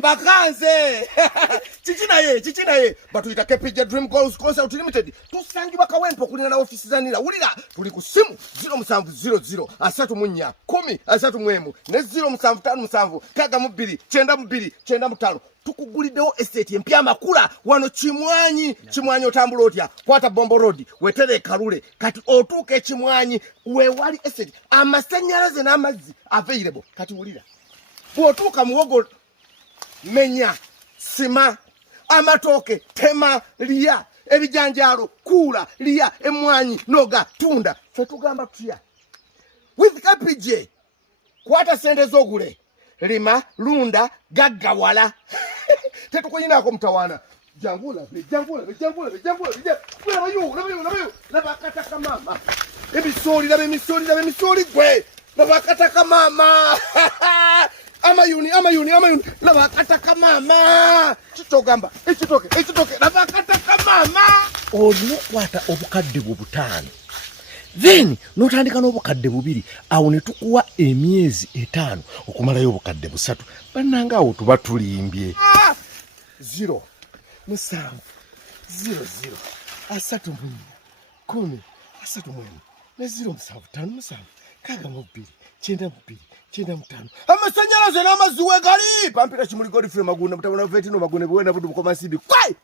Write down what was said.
mbakanze chichina ye batuyita KPJ Dream Goals Consult Limited tusangibwa Kawempe kulina na ofisi zanira ulira tuli ku simu 0700 asatu munya 10 asatu mwemu ne 0757 kaga mubiri 9295 tukugulidewo estate empya makula wano Chimwanyi otambula otya kwata Bombo Road wetere Kalule kati otuke Chimwanyi we wali estate amasanyalaze n'amazzi available kati ulira bwotuka muwogo menya sima amatoke tema liya ebijanjalo kula liya emwanyi noga tunda fetugamba tuya with KPJ kwata sente zogule lima lunda gaggawala tetukuyinako mtawana jangula nabakataka mama emisoli gwe nabakataka mama amayuni nabakataka mama kitogamba ekitoke nabakataka mama olino kwata obukadde bubutano then notandika n'obukadde bubiri awo ne tukuwa emyezi 5 okumalayo obukadde busatu bannanga awo tuba tulimbye 0 7 0 asatu mwini 10 asatu mwini ne 0 7 kaga mubiri 9 amasanyalaze n'amazzi wegali pampira Kimuli Godfrey Magunda mutabona vetino magune bwena budu bukomasidi kwai